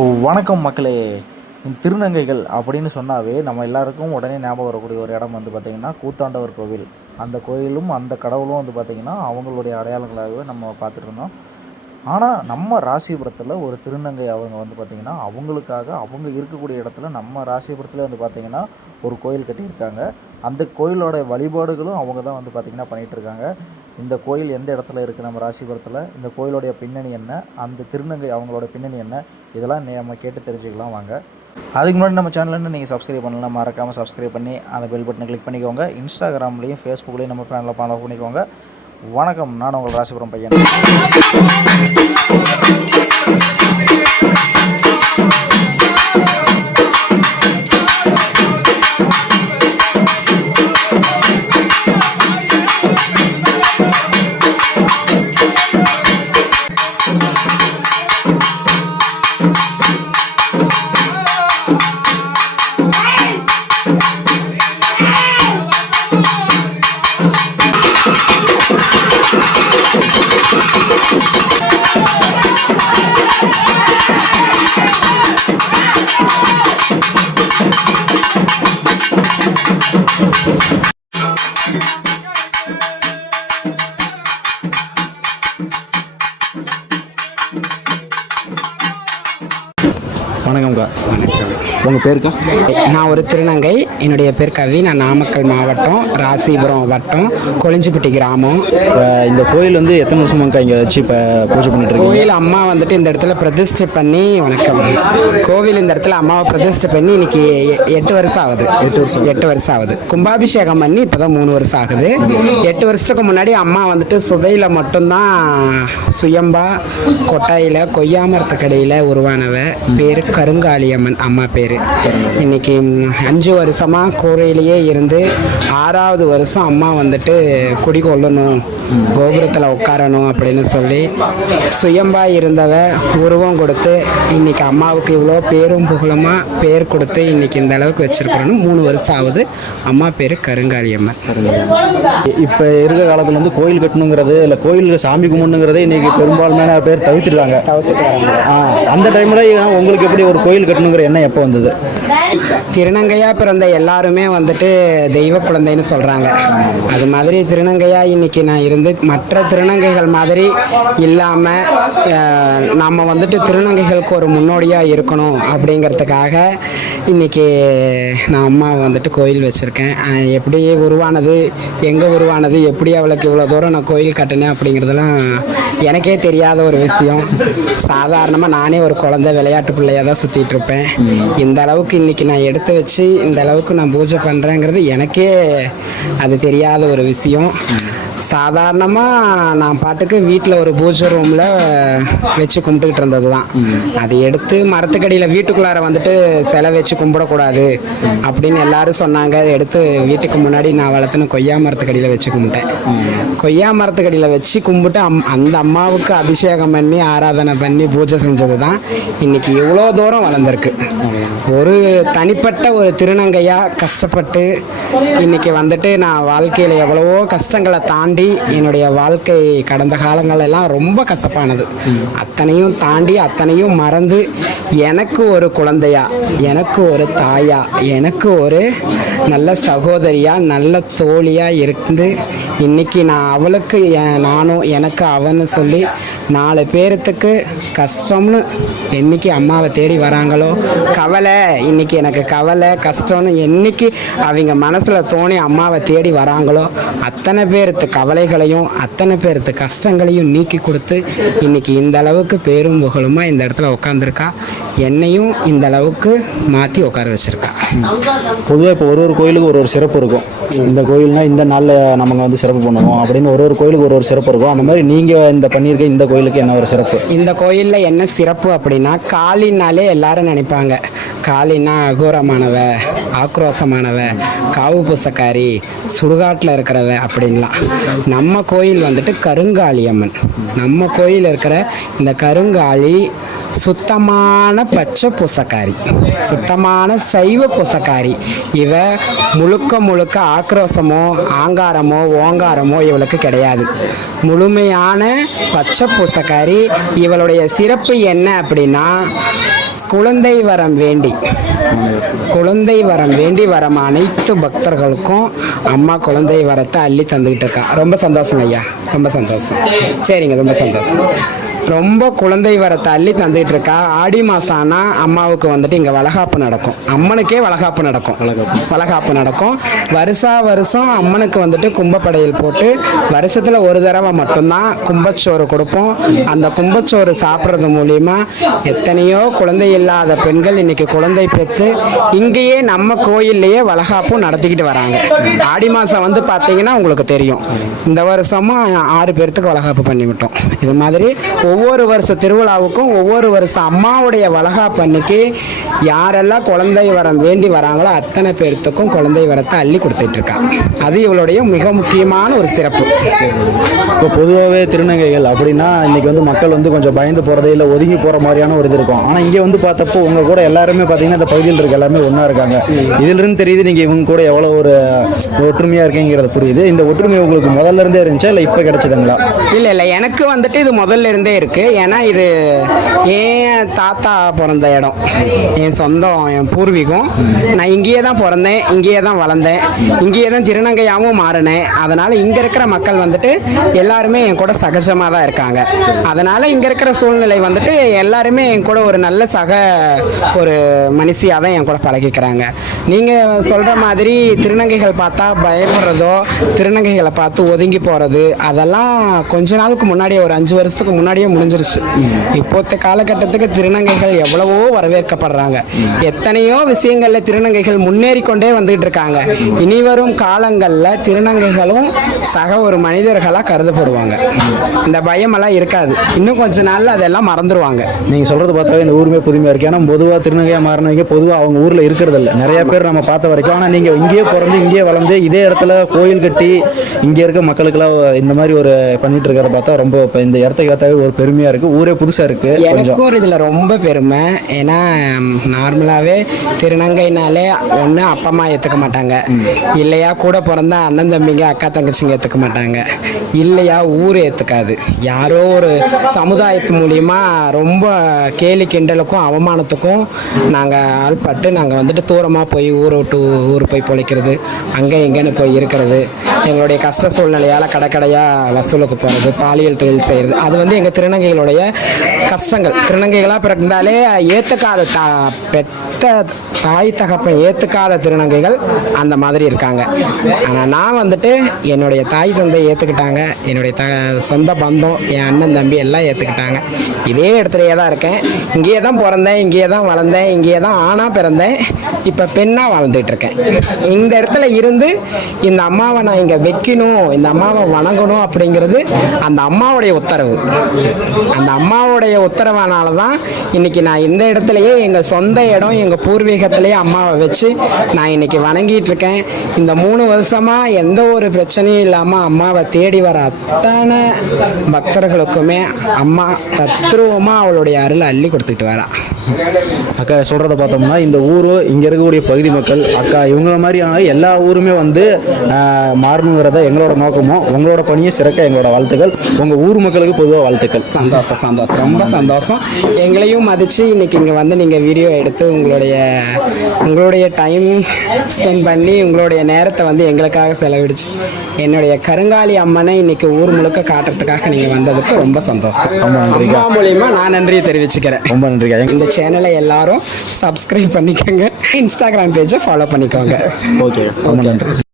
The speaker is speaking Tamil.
வணக்கம் மக்களே. திருநங்கைகள் அப்படின்னு சொன்னாவே நம்ம எல்லாருக்கும் உடனே ஞாபகம் வரக்கூடிய ஒரு இடம் பார்த்திங்கன்னா கூத்தாண்டவர் கோவில். அந்த கோயிலும் அந்த கடவுளும் பார்த்திங்கன்னா அவங்களுடைய அடையாளங்களாகவே நம்ம பார்த்துட்டு இருந்தோம். ஆனால் நம்ம ராசிபுரத்தில் ஒரு திருநங்கை அவங்க பார்த்திங்கன்னா அவங்களுக்காக அவங்க இருக்கக்கூடிய இடத்துல நம்ம ராசிபுரத்தில் பார்த்திங்கன்னா ஒரு கோயில் கட்டியிருக்காங்க. அந்த கோயிலோட வழிபாடுகளும் அவங்க தான் பார்த்திங்கன்னா பண்ணிகிட்ருக்காங்க. இந்த கோயில் எந்த இடத்துல இருக்குது நம்ம ராசிபுரத்தில், இந்த கோயிலுடைய பின்னணி என்ன, அந்த திருநங்கை அவங்களோட பின்னணி என்ன, இதெல்லாம் நம்ம கேட்டு தெரிஞ்சுக்கலாம் வாங்க. அதுக்கு முன்னாடி நம்ம சேனலில் நீங்கள் சப்ஸ்கிரைப் பண்ணலாம், மறக்காமல் சப்ஸ்கிரைப் பண்ணி அந்த பெல் பட்டனை கிளிக் பண்ணிக்கோங்க. இன்ஸ்டாகிராம்லேயும் ஃபேஸ்புக்லேயும் நம்ம சேனலில் ஃபாலோ பண்ணிக்கோங்க. வணக்கம், நான் உங்கள் ராசிபுரம் பையன். வணக்கம்க்கா. வணக்கம். உங்கள் பேருக்கா? நான் ஒரு திருநங்கை. என்னுடைய பேர் கவி. நான் நாமக்கல் மாவட்டம், ராசிபுரம் வட்டம், கொளிஞ்சிப்பட்டி கிராமம். இந்த கோயில் எத்தனை வருஷமாக்கா இங்கே வச்சு இப்போ பூஜை பண்ணிட்டுருக்கோம்? கோயில் அம்மா இந்த இடத்துல பிரதிஷ்டை பண்ணி, வணக்கம், கோவில் இந்த இடத்துல அம்மாவை பிரதிஷ்டை பண்ணி இன்னைக்கு 8 வருஷம் ஆகுது. 8 வருஷம் ஆகுது. கும்பாபிஷேகம் பண்ணி இப்போ தான் 3 வருஷம் ஆகுது. 8 வருஷத்துக்கு முன்னாடி அம்மா சுதையில் மட்டும்தான் சுயம்பா கொட்டாயில் கொய்யாமரத்துக்கடையில் உருவானவ. பேர் கருங்காளியம்மன் அம்மா பேர். இன்னைக்கு 5 வருஷமாக கோயிலையே இருந்து 6வது வருஷம் அம்மா குடி கொள்ளணும், கோபுரத்தில் உட்காரணும் அப்படின்னு சொல்லி சுயம்பா இருந்தவ உருவம் கொடுத்து இன்னைக்கு அம்மாவுக்கு இவ்வளோ பேரும் புகழமா பேர் கொடுத்து இன்னைக்கு இந்த அளவுக்கு வச்சிருக்கிறோன்னு 3 வருஷம் ஆகுது. அம்மா பேர் கருங்காளியம்மன். இப்போ இருக்கிற காலத்தில் கோயில் கட்டணுங்கிறது இல்லை கோயிலுக்கு சாமி கும்பிடணுங்கிறதே இன்னைக்கு பெரும்பான்மையான பேர் தவிர்த்துருக்காங்க. அந்த டைமில் உங்களுக்கு எப்படி ஒரு கோயில் கட்டணுங்கிற எண்ணம் எப்போ வந்தது? திருநங்கையா பிறந்த எல்லாருமே தெய்வ குழந்தைன்னு சொல்றாங்க. அது மாதிரி திருநங்கையா இன்னைக்கு நான் இருந்து மற்ற திருநங்கைகள் மாதிரி இல்லாம நம்ம திருநங்கைகளுக்கு ஒரு முன்னோடியா இருக்கணும் அப்படிங்கிறதுக்காக இன்னைக்கு நான் அம்மா கோயில் வச்சிருக்கேன். எப்படி உருவானது, எங்க உருவானது, எப்படி அவளுக்கு இவ்வளோ தூரம் நான் கோயில் கட்டினேன் அப்படிங்கிறதெல்லாம் எனக்கே தெரியாத ஒரு விஷயம். சாதாரணமாக நானே ஒரு குழந்தை விளையாட்டு பிள்ளையாக தான் சுற்றிட்டு இருப்பேன். இந்த அளவுக்கு இன்னைக்கு நான் எடுத்து வச்சு இந்த அளவுக்கு நான் பூஜை பண்ணுறேங்கிறது எனக்கே அது தெரியாத ஒரு விஷயம். சாதாரணமாக நான் பாட்டுக்கு வீட்டில் ஒரு பூஜை ரூமில் வச்சு கும்பிட்டுக்கிட்டு இருந்தது தான். அதை எடுத்து மரத்துக்கடியில் வீட்டுக்குள்ளார சிலை வச்சு கும்பிடக்கூடாது அப்படின்னு எல்லாரும் சொன்னாங்க. அதை எடுத்து வீட்டுக்கு முன்னாடி நான் வளர்த்துன கொய்யா மரத்துக்கடியில் வச்சு கும்பிட்டேன். கொய்யா மரத்துக்கடியில் வச்சு கும்பிட்டு அந்த அம்மாவுக்கு அபிஷேகம் பண்ணி ஆராதனை பண்ணி பூஜை செஞ்சது தான் இன்னைக்கு இவ்வளோ தூரம் வளர்ந்துருக்கு. ஒரு தனிப்பட்ட ஒரு திருநங்கையாக கஷ்டப்பட்டு இன்னைக்கு நான் வாழ்க்கையில் எவ்வளவோ கஷ்டங்களை தாண்டி என்னுடைய வாழ்க்கை கடந்த காலங்களெல்லாம் ரொம்ப கசப்பானது. அத்தனையும் தாண்டி அத்தனையும் மறந்து எனக்கு ஒரு குழந்தையா, எனக்கு ஒரு தாயா, எனக்கு ஒரு நல்ல சகோதரியா, நல்ல தோழியா இருந்து இன்னைக்கு நான் அவளுக்கு நானும் எனக்கு அவன்னு சொல்லி 4 பேர்த்துக்கு கஷ்டம்னு என்னைக்கு அம்மாவை தேடி வராங்களோ, கவலை இன்னைக்கு எனக்கு கவலை கஷ்டம்னு என்னைக்கு அவங்க மனசில் தோணி அம்மாவை தேடி வராங்களோ அத்தனை பேர்த்து கவலைகளையும் அத்தனை பேர்த்து கஷ்டங்களையும் நீக்கி கொடுத்து இன்னைக்கு இந்த அளவுக்கு பேரும் புகழுமா இந்த இடத்துல உட்காந்துருக்கா. என்னையும் இந்த அளவுக்கு மாற்றி உட்கார வச்சிருக்கா. பொதுவாக இப்போ ஒரு கோயிலுக்கு ஒரு சிறப்பு இருக்கும். இந்த கோயில்னால் இந்த நாளில் நம்ம சிறப்பு பண்ணுவோம் அப்படின்னு ஒரு கோயிலுக்கு ஒரு சிறப்பு இருக்கும். அந்த மாதிரி நீங்கள் இந்த பண்ணியிருக்க இந்த கோயிலுக்கு என்ன ஒரு சிறப்பு? இந்த கோயிலில் என்ன சிறப்பு அப்படின்னா, காளினாலே எல்லாரும் நினைப்பாங்க காளின்னா அகோரமானவ, ஆக்ரோசமானவ, காவு பூசக்காரி, சுடுகாட்டில் இருக்கிறவ அப்படின்லாம். நம்ம கோயில் கருங்காளியம்மன். நம்ம கோயில் இருக்கிற இந்த கருங்காளி சுத்தமான பச்சை பூசக்காரி, சுத்தமான சைவ பூசக்காரி. இவ முழுக்க முழுக்க ஆக்ரோஷமோ ஆங்காரமோ ஓங்காரமோ இவளுக்கு கிடையாது. முழுமையான பச்சை பூசக்காரி. இவளுடைய சிறப்பு என்ன அப்படின்னா, குழந்தை வரம் வேண்டி வரம் அனைத்து பக்தர்களுக்கும் அம்மா குழந்தை வரத்தை அள்ளி தந்துக்கிட்டு இருக்கா. ரொம்ப சந்தோஷம் ஐயா, ரொம்ப சந்தோஷம். சரிங்க, ரொம்ப சந்தோஷம். ரொம்ப குழந்தை வரத்தை அள்ளி தந்துகிட்டு இருக்கா. ஆடி மாதம் ஆனால் அம்மாவுக்கு வந்துட்டு இங்கே வளகாப்பு நடக்கும். அம்மனுக்கே வளகாப்பு நடக்கும். வருஷம் அம்மனுக்கு வந்துட்டு கும்பப்படையல் போட்டு வருஷத்தில் ஒரு தடவை மட்டும்தான் கும்பச்சோறு கொடுப்போம். அந்த கும்பச்சோறு சாப்பிட்றது மூலிமா எத்தனையோ குழந்தை இல்லாத பெண்கள் இன்னைக்கு குழந்தை பெற்று இங்கேயே நம்ம கோயில்லையே வளகாப்பும் நடத்திக்கிட்டு வராங்க. ஆடி மாதம் வந்து பார்த்தீங்கன்னா உங்களுக்கு தெரியும், இந்த வருஷமும் 6 பேர்த்துக்கு வளகாப்பு பண்ணிவிட்டோம். இது மாதிரி ஒவ்வொரு வருஷ திருவிழாவுக்கும் ஒவ்வொரு வருஷம் அம்மாவுடைய வளகாப்பு அன்னைக்கு யாரெல்லாம் குழந்தை வரம் வேண்டி வராங்களோ அத்தனை பேர்த்துக்கும் குழந்தை வரத்தை அள்ளி கொடுத்துட்டு இருக்காங்க. அது இவளுடைய மிக முக்கியமான ஒரு சிறப்பு. இப்போ பொதுவாகவே திருநங்கைகள் அப்படின்னா இன்னைக்கு வந்து மக்கள் வந்து கொஞ்சம் பயந்து போகிறதே இல்லை, ஒதுங்கி போகிற மாதிரியான ஒரு இது இருக்கும். ஆனால் இங்கே வந்து பார்த்தப்போ உங்கள் கூட எல்லாருமே பார்த்தீங்கன்னா இந்த பகுதியில் இருக்க எல்லாமே ஒன்றா இருக்காங்க. இதிலிருந்து தெரியுது நீங்கள் இவங்க கூட எவ்வளோ ஒரு ஒற்றுமையாக இருக்கீங்கிறது புரியுது. இந்த ஒற்றுமை உங்களுக்கு முதல்ல இருந்தே இருந்துச்சா இல்லை இப்போ கிடைச்சதுங்களா? இல்லை, எனக்கு வந்துட்டு இது முதல்ல இருந்தே இருக்கு. ஏன்னா இது என் தாத்தா பிறந்த இடம், என் சொந்தம், என் பூர்வீகம். நான் இங்கேயே தான் பிறந்தேன், இங்கேயே தான் வளர்ந்தேன், இங்கேயே தான் திருநங்கையாகவும் மாறினேன். அதனால் இங்கே இருக்கிற மக்கள் வந்துட்டு எல்லாருமே என் கூட சகஜமாக தான் இருக்காங்க. அதனால் இங்கே இருக்கிற சூழ்நிலை வந்துட்டு எல்லாருமே என் கூட ஒரு நல்ல ஒரு மனுஷியாக தான் என் கூட பழகிக்கிறாங்க. நீங்கள் சொல்கிற மாதிரி திருநங்கைகள் பார்த்தா பயப்படுறதோ திருநங்கைகளை பார்த்து ஒதுங்கி போகிறது அதெல்லாம் கொஞ்ச நாளுக்கு முன்னாடியே, ஒரு 5 வருஷத்துக்கு முன்னாடியே முடிஞ்சிருச்சு. இப்போத்த காலகட்டத்துக்கு திருநங்கைகள் எவ்வளவோ வரவேற்கப்படுறாங்க. எத்தனையோ விஷயங்களில் திருநங்கைகள் முன்னேறி கொண்டே வந்துகிட்டு இருக்காங்க. இனி வரும் காலங்களில் திருநங்கைகளும் சக ஒரு மனிதர்களாக கருதப்படுவாங்க. இந்த பயமெல்லாம் இருக்காது. இன்னும் கொஞ்ச நாளில் அதெல்லாம் மறந்துடுவாங்க. நீங்கள் சொல்கிறது பார்த்தாவே இந்த ஊருமே புதுமையாக இருக்குது. ஏன்னா பொதுவாக திருநங்கையாக மாறினவங்க பொதுவாக அவங்க ஊரில் இருக்கிறது இல்லை, நிறைய பேர் நம்ம பார்த்த வரைக்கும். ஆனால் நீங்கள் இங்கேயே பிறந்து இங்கேயே வளர்ந்து இதே இடத்துல கோயில் கட்டி இங்கே இருக்க மக்களுக்கெல்லாம் இந்த மாதிரி ஒரு பண்ணிட்டு இருக்கிறத பார்த்தா ரொம்ப இந்த இடத்துக்கு பார்த்தாவே ஒரு பெருமையாக இருக்குது. ஊரே புதுசாக இருக்குது. எனக்கும் ஒரு இதில் ரொம்ப பெருமை. ஏன்னா நார்மலாகவே திருநங்கைனாலே ஒன்று அப்பா அம்மா ஏற்றுக்க மாட்டாங்க, இல்லையா கூட பிறந்த அண்ணன் தம்பிங்க அக்கா தங்கச்சிங்க ஏற்றுக்க மாட்டாங்க, இல்லையா ஊர் ஏற்றுக்காது. யாரோ ஒரு சமுதாயத்து மூலியமா ரொம்ப கேலி கிண்டலுக்கும் அவமானத்துக்கும் நாங்கள் ஆள்பட்டு நாங்கள் வந்துட்டு தூரமாக போய் ஊரை விட்டு ஊர் போய் பொழைக்கிறது, அங்கே இங்கேன்னு போய் இருக்கிறது, எங்களுடைய கஷ்ட சூழ்நிலையால் கடைக்கடையாக வசூலுக்கு போகிறது, பாலியல் தொழில் செய்கிறது, அது வந்து எங்கள் திருநங்கைகளுடைய கஷ்டங்கள். திருநங்கைகளாக பிறந்தாலே ஏற்றுக்காத பெற்ற தாய் தகப்பன் ஏற்றுக்காத திருநங்கைகள் அந்த மாதிரி இருக்காங்க. ஆனால் நான் வந்துட்டு என்னுடைய தாய் தந்தை ஏற்றுக்கிட்டாங்க, என்னுடைய சொந்த பந்தம், என் அண்ணன் தம்பி எல்லாம் ஏற்றுக்கிட்டாங்க. இதே இடத்துலையே தான் இருக்கேன், இங்கேயே தான் பிறந்தேன், இங்கேயே தான் வளர்ந்தேன், இங்கேயே தான் ஆணாக பிறந்தேன், இப்போ பெண்ணாக வாழ்ந்துட்டு இருக்கேன். இந்த இடத்துல இருந்து இந்த அம்மாவை நான் இங்கே வைக்கணும், இந்த அம்மாவை வணங்கணும் அப்படிங்கிறது அந்த அம்மாவுடைய உத்தரவு. அந்த அம்மாவுடைய உத்தரவானால தான் இன்னைக்கு நான் இந்த இடத்துலையே எங்கள் சொந்த இடம், எங்கள் பூர்வீகத்திலேயே அம்மாவை வச்சு நான் இன்னைக்கு வணங்கிட்டு இருக்கேன். இந்த 3 வருஷமாக எந்த ஒரு பிரச்சனையும் இல்லாமல் அம்மாவை தேடி வர அத்தனை பக்தர்களுக்குமே அம்மா தத்ரூபமாக அவளுடைய அருளை அள்ளி கொடுத்துட்டு வரா. அக்கா சொல்கிறத பார்த்தோம்னா இந்த ஊர் இங்கே இருக்கக்கூடிய பகுதி மக்கள் அக்கா இவங்கள மாதிரியான எல்லா ஊருமே வந்து மாறணுங்கிறத எங்களோட நோக்கமும், உங்களோட பணியும் சிறக்க எங்களோட வாழ்த்துக்கள். உங்கள் ஊர் மக்களுக்கு பொதுவாக வாழ்த்துக்கள். சந்தோஷம், ரொம்ப சந்தோஷம். எங்களையும் மதித்து இன்னைக்கு இங்கே வந்து நீங்கள் வீடியோ எடுத்து உங்களுடைய டைம் ஸ்பெண்ட் பண்ணி உங்களுடைய நேரத்தை வந்து எங்களுக்காக செலவிடுச்சு என்னுடைய கருங்காலி அம்மனை இன்னைக்கு ஊர் முழுக்க காட்டுறதுக்காக நீங்கள் வந்ததுக்கு ரொம்ப சந்தோஷம். ரொம்ப நன்றி. அம்மா மூலியமா நான் நன்றியை தெரிவிச்சுக்கிறேன். ரொம்ப நன்றி. இந்த சேனலை எல்லாரும் சப்ஸ்கிரைப் பண்ணிக்கோங்க, இன்ஸ்டாகிராம் பேஜை ஃபாலோ பண்ணிக்கோங்க. ஓகே, ரொம்ப நன்றி.